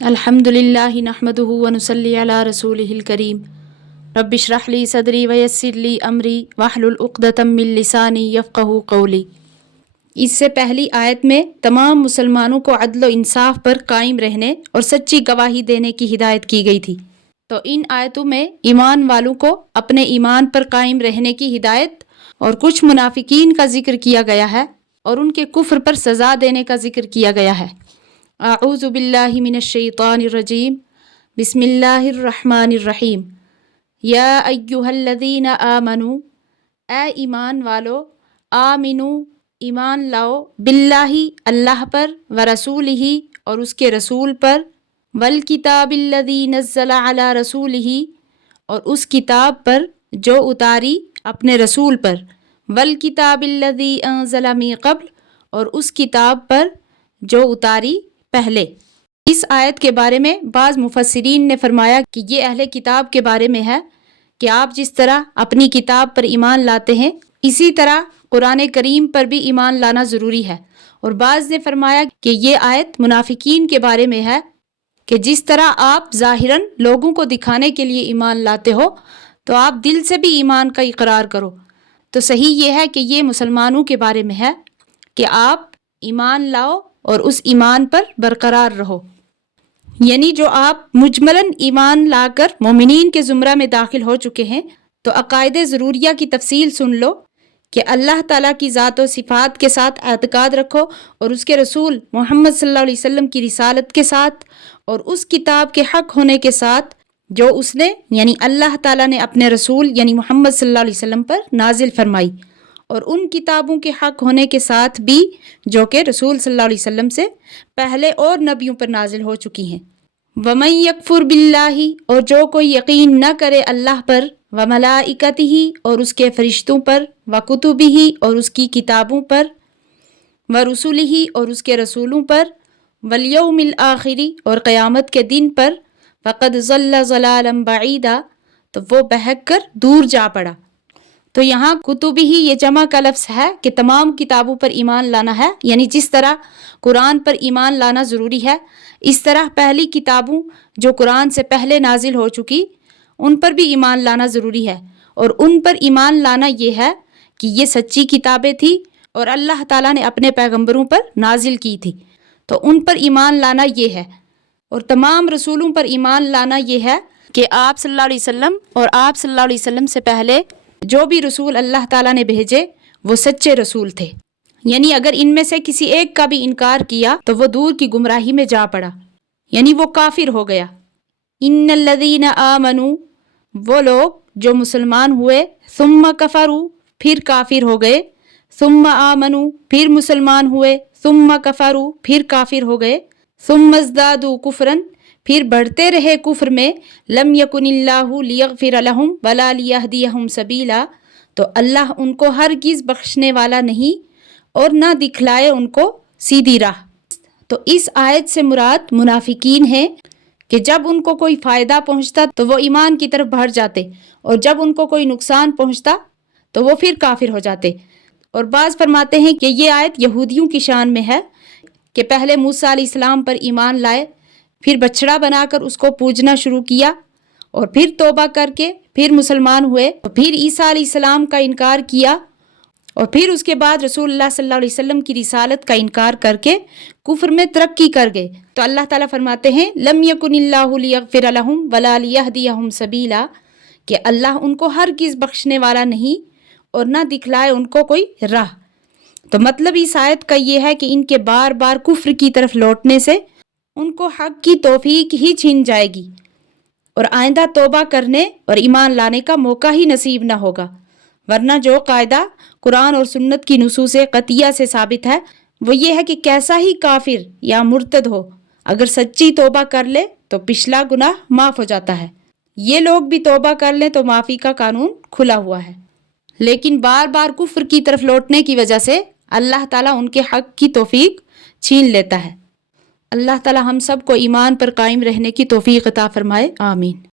الحمدللہ نحمدہ ونصلی علی رسولہ الکریم رب اشرح لی صدری ویسر لی امری واحلل عقدۃ من لسانی یفقہوا قولی۔ اس سے پہلی آیت میں تمام مسلمانوں کو عدل و انصاف پر قائم رہنے اور سچی گواہی دینے کی ہدایت کی گئی تھی، تو ان آیتوں میں ایمان والوں کو اپنے ایمان پر قائم رہنے کی ہدایت اور کچھ منافقین کا ذکر کیا گیا ہے اور ان کے کفر پر سزا دینے کا ذکر کیا گیا ہے۔ اعوذ باللہ من الشیطان الرجیم، بسم اللہ الرحمن الرحیم۔ یا ایہا الذین آمنوا، اے ایمان والو، آمنو ایمان لاؤ، باللہ اللہ پر، ورسولہ اور اس کے رسول پر، والکتاب الذی نزل علی رسولہ اور اس کتاب پر جو اتاری اپنے رسول پر، والکتاب الذی انزل من قبل اور اس کتاب پر جو اتاری پہلے۔ اس آیت کے بارے میں بعض مفسرین نے فرمایا کہ یہ اہل کتاب کے بارے میں ہے کہ آپ جس طرح اپنی کتاب پر ایمان لاتے ہیں اسی طرح قرآن کریم پر بھی ایمان لانا ضروری ہے، اور بعض نے فرمایا کہ یہ آیت منافقین کے بارے میں ہے کہ جس طرح آپ ظاہراً لوگوں کو دکھانے کے لیے ایمان لاتے ہو تو آپ دل سے بھی ایمان کا اقرار کرو۔ تو صحیح یہ ہے کہ یہ مسلمانوں کے بارے میں ہے کہ آپ ایمان لاؤ اور اس ایمان پر برقرار رہو، یعنی جو آپ مجملاً ایمان لا کر مومنین کے زمرہ میں داخل ہو چکے ہیں تو عقائد ضروریہ کی تفصیل سن لو کہ اللہ تعالیٰ کی ذات و صفات کے ساتھ اعتقاد رکھو اور اس کے رسول محمد صلی اللہ علیہ وسلم کی رسالت کے ساتھ اور اس کتاب کے حق ہونے کے ساتھ جو اس نے یعنی اللہ تعالیٰ نے اپنے رسول یعنی محمد صلی اللہ علیہ وسلم پر نازل فرمائی، اور ان کتابوں کے حق ہونے کے ساتھ بھی جو کہ رسول صلی اللہ علیہ وسلم سے پہلے اور نبیوں پر نازل ہو چکی ہیں۔ وَمَن يَكْفُرْ بِاللَّهِ اور جو کوئی یقین نہ کرے اللہ پر، وَمَلَائِكَتِهِ اور اس کے فرشتوں پر، وَكُتُبِهِ اور اس کی کتابوں پر، وَرُسُلِهِ اور اس کے رسولوں پر، وَالْيَوْمِ الْآخِرِ اور قیامت کے دن پر، فَقَدْ ضَلَّ ضَلَالًا بَعِيدًا تو وہ بہک کر دور جا پڑا۔ تو یہاں کتبہ یہ جمع کا لفظ ہے کہ تمام کتابوں پر ایمان لانا ہے، یعنی جس طرح قرآن پر ایمان لانا ضروری ہے اس طرح پہلی کتابوں جو قرآن سے پہلے نازل ہو چکی ان پر بھی ایمان لانا ضروری ہے، اور ان پر ایمان لانا یہ ہے کہ یہ سچی کتابیں تھیں اور اللہ تعالیٰ نے اپنے پیغمبروں پر نازل کی تھی، تو ان پر ایمان لانا یہ ہے۔ اور تمام رسولوں پر ایمان لانا یہ ہے کہ آپ صلی اللہ علیہ وسلم اور آپ صلی اللہ علیہ وسلم سے پہلے جو بھی رسول اللہ تعالیٰ نے بھیجے وہ سچے رسول تھے، یعنی اگر ان میں سے کسی ایک کا بھی انکار کیا تو وہ دور کی گمراہی میں جا پڑا، یعنی وہ کافر ہو گیا۔ ان الذین آمنوا وہ لوگ جو مسلمان ہوئے، ثم کفروا پھر کافر ہو گئے، ثم آمنوا پھر مسلمان ہوئے، ثم کفروا پھر کافر ہو گئے، ثم ازدادوا کفرا پھر بڑھتے رہے کفر میں، لم یکن اللہ لیغفر لہم ولا لیہدیہم سبیلا تو اللہ ان کو ہرگز بخشنے والا نہیں اور نہ دکھلائے ان کو سیدھی راہ۔ تو اس آیت سے مراد منافقین ہیں کہ جب ان کو کوئی فائدہ پہنچتا تو وہ ایمان کی طرف بڑھ جاتے، اور جب ان کو کوئی نقصان پہنچتا تو وہ پھر کافر ہو جاتے۔ اور بعض فرماتے ہیں کہ یہ آیت یہودیوں کی شان میں ہے کہ پہلے موسیٰ علیہ السلام پر ایمان لائے، پھر بچڑا بنا کر اس کو پوجنا شروع کیا، اور پھر توبہ کر کے پھر مسلمان ہوئے، اور پھر عیسیٰ علیہ السلام کا انکار کیا، اور پھر اس کے بعد رسول اللہ صلی اللہ علیہ وسلم کی رسالت کا انکار کر کے کفر میں ترقی کر گئے۔ تو اللہ تعالیٰ فرماتے ہیں لم یکن اللہ لیغفر لہم ولا لیہدیہم سبیلا کہ اللہ ان کو ہرگز بخشنے والا نہیں اور نہ دکھلائے ان کو کوئی راہ۔ تو مطلب اس آیت کا یہ ہے کہ ان کے بار بار کفر کی طرف لوٹنے سے ان کو حق کی توفیق ہی چھین جائے گی، اور آئندہ توبہ کرنے اور ایمان لانے کا موقع ہی نصیب نہ ہوگا، ورنہ جو قاعدہ قرآن اور سنت کی نصوص قطعیہ سے ثابت ہے وہ یہ ہے کہ کیسا ہی کافر یا مرتد ہو اگر سچی توبہ کر لے تو پچھلا گناہ معاف ہو جاتا ہے۔ یہ لوگ بھی توبہ کر لیں تو معافی کا قانون کھلا ہوا ہے، لیکن بار بار کفر کی طرف لوٹنے کی وجہ سے اللہ تعالیٰ ان کے حق کی توفیق چھین لیتا ہے۔ اللہ تعالیٰ ہم سب کو ایمان پر قائم رہنے کی توفیق عطا فرمائے، آمین۔